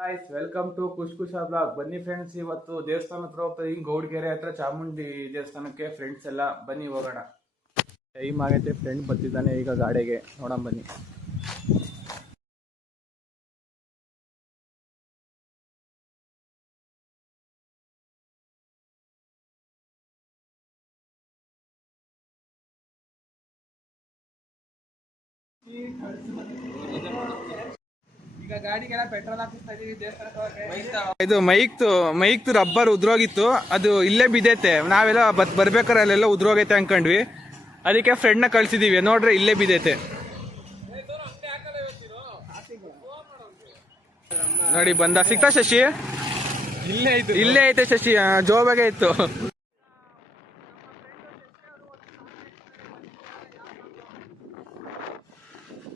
Guys welcome to Khush Khush blog. ಬನ್ನಿ friends, ಇವತ್ತು ದೇವಸ್ಥಾನ ಹತ್ರ ಹೋಗ್ತಾ ಹಿಂಗ್ ಗೌಡ್ಗೆರೆ ಹತ್ರ ಚಾಮುಂಡಿ ದೇವಸ್ಥಾನಕ್ಕೆ ಫ್ರೆಂಡ್ಸ್ ಎಲ್ಲ ಬನ್ನಿ ಹೋಗೋಣ. ಟೈಮ್ ಆಗೈತೆ, ಫ್ರೆಂಡ್ ಬರ್ತಿದ್ದಾನೆ ಈಗ ಗಾಡಿಗೆ, ನೋಡೋಣ ಬನ್ನಿ. ಈಗ ಗಾಡಿಗೆಲ್ಲ ಪೆಟ್ರೋಲ್ ಹಾಕಿಸ್ತಾ ಇದೀವಿ ದೇವಸ್ಥಾನಕ್ಕೆ. ಇದು ಮೈಕ್ದು ರಬ್ಬರ್ ಉದ್ರೋಗಿತ್ತು, ಅದು ಇಲ್ಲೇ ಬಿದ್ದೈತೆ. ನಾವೆಲ್ಲ ಬರ್ಬೇಕಾರೆ ಅಲ್ಲೆಲ್ಲ ಉದ್ರೋಗೈತೆ ಅನ್ಕೊಂಡ್ವಿ, ಅದಕ್ಕೆ ಫ್ರೆಂಡ್ನ ಕಳ್ಸಿದೀವಿ. ನೋಡ್ರಿ ಇಲ್ಲೇ ಬಿದ್ದೈತೆ ನೋಡಿ. ಬಂದ ಸಿಗ್ತಾ ಶಶಿ? ಇಲ್ಲೇ ಐತೆ ಶಶಿ, ಜೋಬಾಗೆ ಇತ್ತು.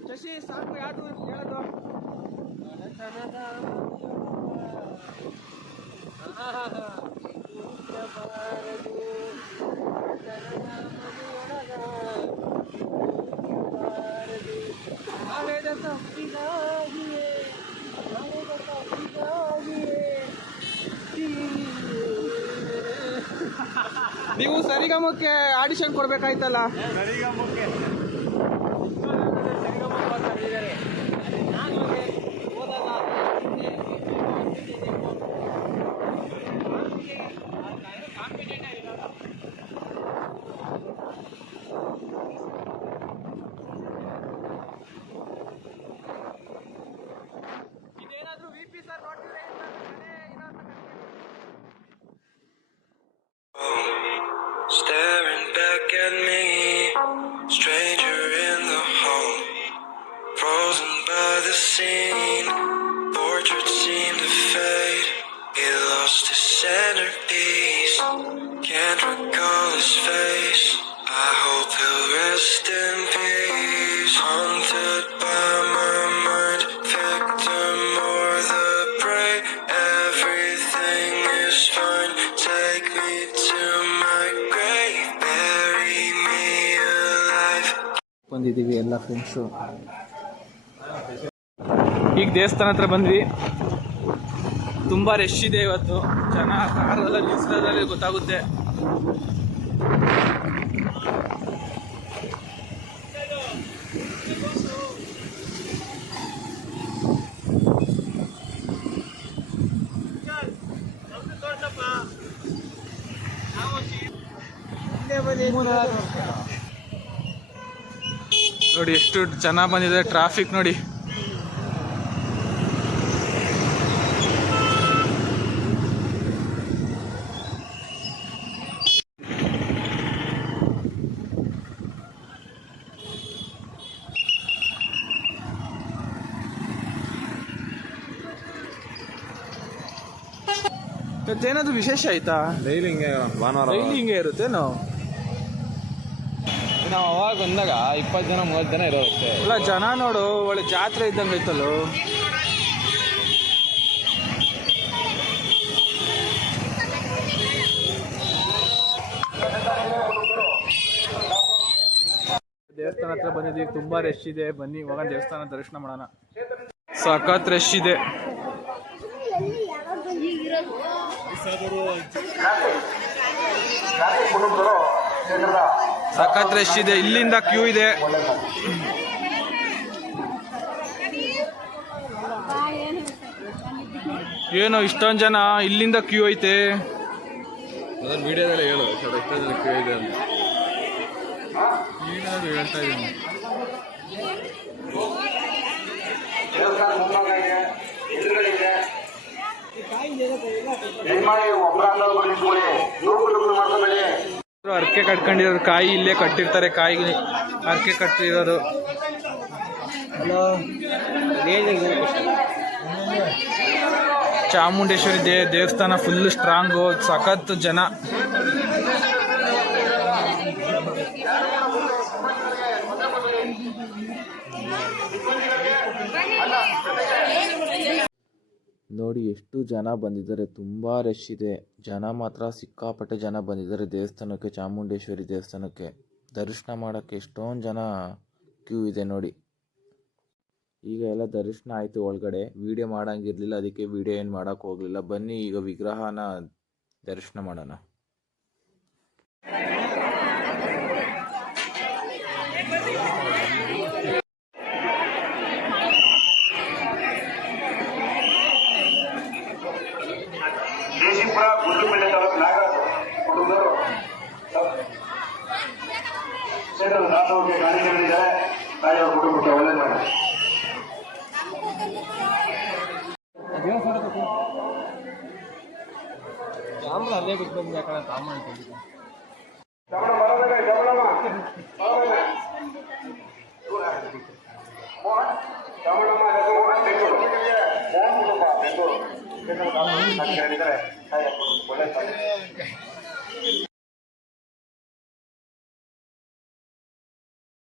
ಶಶಿ ಸಾಕು, ಯಾವುದು ಹೇಳೋದು? ನೀವು ಸರಿಗಮಕ್ಕೆ audition ಕೊಡ್ಬೇಕಾಯ್ತಲ್ಲ. Staring back at me, stranger in the hall, frozen by the scene, portraits seem to fade, he lost his centerpiece, can't recall his face, I hope he'll rest in peace, haunted by my mind, victim or the prey, everything is fine, take me to my grave, bury me alive. ಬಂದಿದ್ದೀವಿ ಎಲ್ಲ friends. ಈಗ ದೇವಸ್ಥಾನ ಹತ್ರ ಬಂದ್ವಿ. ತುಂಬಾ rush ಇದೆ ಇವತ್ತು, ಜನ ಕಾರೆಲ್ಲ ನಿಲ್ಸೋದ್ರಲ್ಲಿ ಗೊತ್ತಾಗುತ್ತೆ. ನೋಡಿ ಎಷ್ಟು ಜನ ಬಂದಿದೆ, ಟ್ರಾಫಿಕ್ ನೋಡಿ. ಇವತ್ತೇನಾದ್ರು ವಿಶೇಷ ಆಯ್ತಾ? ಡೈಲಿ ಹಿಂಗೆ ಇರುತ್ತೇನೋ. ನಾವು ಅವಾಗ ಬಂದಾಗ 20 ಜನ 30 ಜನ ಇರೋದಷ್ಟೇ. ಇಲ್ಲ ಜನ ನೋಡು, ಒಳ್ಳೆ ಜಾತ್ರೆ ಇದ್ದಂಗೆ ಐತಲ್ಲೋ. ದೇವಸ್ಥಾನ ಹತ್ರ ಬಂದಿದ್ದೀವಿ, ತುಂಬಾ ರಶ್ ಇದೆ. ಬನ್ನಿ ಇವಾಗ ದೇವಸ್ಥಾನ ದರ್ಶನ ಮಾಡೋಣ. ಸಖತ್ ರಶ್ ಇದೆ. ಸಖತ್ ರಶ್ ಇದೆ, ಇಲ್ಲಿಂದ ಕ್ಯೂ ಇದೆ. ಏನೋ ಇಷ್ಟೊಂದು ಜನ, ಇಲ್ಲಿಂದ ಕ್ಯೂ ಐತೆ. ವಿಡಿಯೋದಲ್ಲೇ ಹೇಳು ಎಷ್ಟೋ ಜನ ಕ್ಯೂ ಇದೆ ಅಂತ. ಹೇಳ್ತಾ ಇದ್ದೀನಿ. ಅರ್ಕೆ ಕಟ್ಕೊಂಡಿರೋರು ಕಾಯಿ ಇಲ್ಲೇ ಕಟ್ಟಿರ್ತಾರೆ, ಕಾಯಿ ಅರ್ಕೆ ಕಟ್ಟಿರೋರು. ಚಾಮುಂಡೇಶ್ವರಿ ದೇವಸ್ಥಾನ ಫುಲ್ ಸ್ಟ್ರಾಂಗು, ಸಖತ್ ಜನ. ನೋಡಿ ಎಷ್ಟು ಜನ ಬಂದಿದ್ದಾರೆ, ತುಂಬ ರಶ್ ಇದೆ. ಜನ ಮಾತ್ರ ಸಿಕ್ಕಾಪಟ್ಟೆ ಜನ ಬಂದಿದ್ದಾರೆ ದೇವಸ್ಥಾನಕ್ಕೆ, ಚಾಮುಂಡೇಶ್ವರಿ ದೇವಸ್ಥಾನಕ್ಕೆ ದರ್ಶನ ಮಾಡೋಕ್ಕೆ. ಎಷ್ಟೊಂದು ಜನ ಕ್ಯೂ ಇದೆ ನೋಡಿ. ಈಗ ಎಲ್ಲ ದರ್ಶನ ಆಯಿತು ಒಳಗಡೆ. ವಿಡಿಯೋ ಮಾಡೋಂಗಿರಲಿಲ್ಲ, ಅದಕ್ಕೆ ವಿಡಿಯೋ ಏನು ಮಾಡೋಕ್ಕೆ ಹೋಗಲಿಲ್ಲ. ಬನ್ನಿ ಈಗ ವಿಗ್ರಹನ ದರ್ಶನ ಮಾಡೋಣ. ದೇಶಿಪುರ ಗುಂಡ್ಲುಪೇಟೆ ತಾಲೂಕು ನಾಗರಾಜ್ ಕುಟುಂಬದವರು ಕ್ಷೇತ್ರದ ದಾಸೋಹಕ್ಕೆ ಕಾಣಿಕೆಗಳಿದ್ದಾರೆ. ತಾಯಿ ಅವರ ಕುಟುಂಬಕ್ಕೆ ಒಳ್ಳೆಯದು ಮಾಡಿ. ಅಲ್ಲೇ ಬಿಟ್ಟು ಬಂದು ಯಾಕಂದ್ರೆ ತಾಮ ಅನ್ಕೊಂಡಿದ್ದೆ.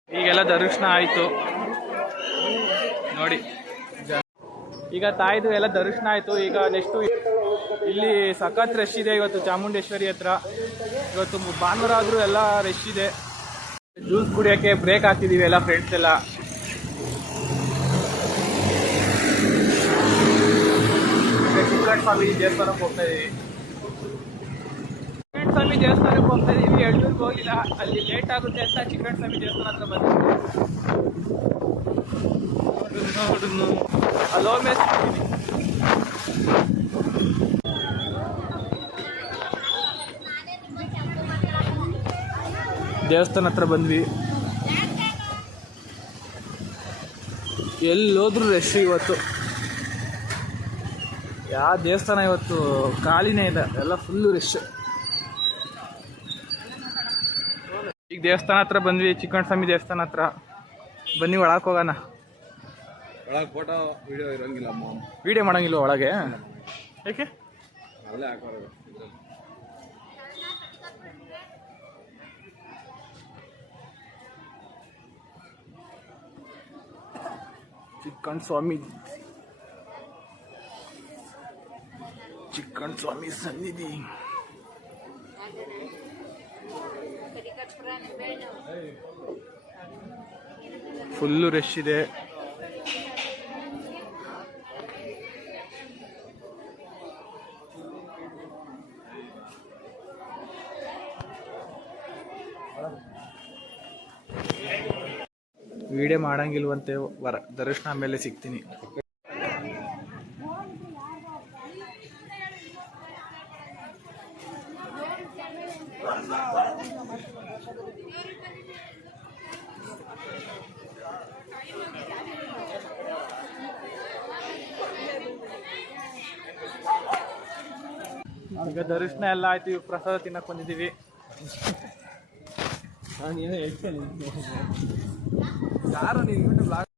ಈಗೆಲ್ಲ ದರ್ಶನ ಆಯಿತು ನೋಡಿ. ಈಗ ತಾಯ್ದು ಎಲ್ಲ ದರ್ಶನ ಆಯಿತು. ಈಗ ನೆಕ್ಸ್ಟು ಇಲ್ಲಿ ಸಖತ್ ರಶ್ ಇದೆ ಇವತ್ತು ಚಾಮುಂಡೇಶ್ವರಿ ಹತ್ರ. ಇವತ್ತು ಭಾನುವಾರ ಆದರೂ ಎಲ್ಲ ರಶ್ ಇದೆ. ಜ್ಯೂಸ್ ಕುಡಿಯೋಕ್ಕೆ ಬ್ರೇಕ್ ಹಾಕಿದ್ದೀವಿ ಎಲ್ಲ ಫ್ರೆಂಡ್ಸ್ ಎಲ್ಲ. ಚಿಕ್ಕಣ್ಣ ಸ್ವಾಮಿ ದೇವಸ್ಥಾನಕ್ಕೆ ಹೋಗ್ತಾ ಇದೀವಿ. ಚಿಕ್ಕಣ್ಣ ಸ್ವಾಮಿ ದೇವಸ್ಥಾನಕ್ಕೆ ಹೋಗ್ತಾ ಇದೀವಿ. ಎಳ್ಳೂರಿಗೆ ಹೋಗಿಲ್ಲ, ಅಲ್ಲಿ ಲೇಟ್ ಆಗುತ್ತೆ ಅಂತ ಚಿಕ್ಕಣ್ಣ ಸ್ವಾಮಿ ದೇವಸ್ಥಾನ ಹತ್ರ ಬಂದಿದ್ದೀವಿ. ಅಲ್ಲೋ ಮೇಸ್ ದೇವಸ್ಥಾನ ಹತ್ರ ಬಂದ್ವಿ. ಎಲ್ಲೋದ್ರೂ ರಶ್ ಇವತ್ತು. ಯಾವ ದೇವಸ್ಥಾನ ಇವತ್ತು ಖಾಲಿನೇ ಇದೆ, ಎಲ್ಲ ಫುಲ್ಲು ರಶ್. ಈಗ ದೇವಸ್ಥಾನ ಹತ್ರ ಬಂದ್ವಿ, ಚಿಕ್ಕಣ್ಣ ಸ್ವಾಮಿ ದೇವಸ್ಥಾನ ಹತ್ರ. ಬನ್ನಿ ಒಳಗೆ ಹೋಗೋಣ. ಒಳಗೆ ಫೋಟೋ ವಿಡಿಯೋ ಇರೋಂಗಿಲ್ಲ ಅಮ್ಮ. ವಿಡಿಯೋ ಮಾಡೋಂಗಿಲ್ಲ ಒಳಗೆ, ಯಾಕೆ? ಅಲ್ಲೇ ಹಾಕೋರು. ಚಿಕ್ಕಣ್ಣ ಸ್ವಾಮಿ ಸನ್ನಿಧಿ. ಫುಲ್ಲು ರಶ್ ಇದೆ. ವಿಡಿಯೋ ಮಾಡಂಗಿಲ್ವಂತೆ, ದರ್ಶನ ಮೇಲೆ ಸಿಗ್ತೀನಿ. ಈಗ ದರ್ಶನ ಎಲ್ಲ ಆಯ್ತು. ಈಗ ಪ್ರಸಾದ ತಿನ್ನಕ್ ಬಂದಿದ್ದೀವಿ. ನಾನು ಏನೋ ಹೇಳ್ತೇನೆ. ಯಾರು ನೀವು ಯೂಟ್ಯೂಬ್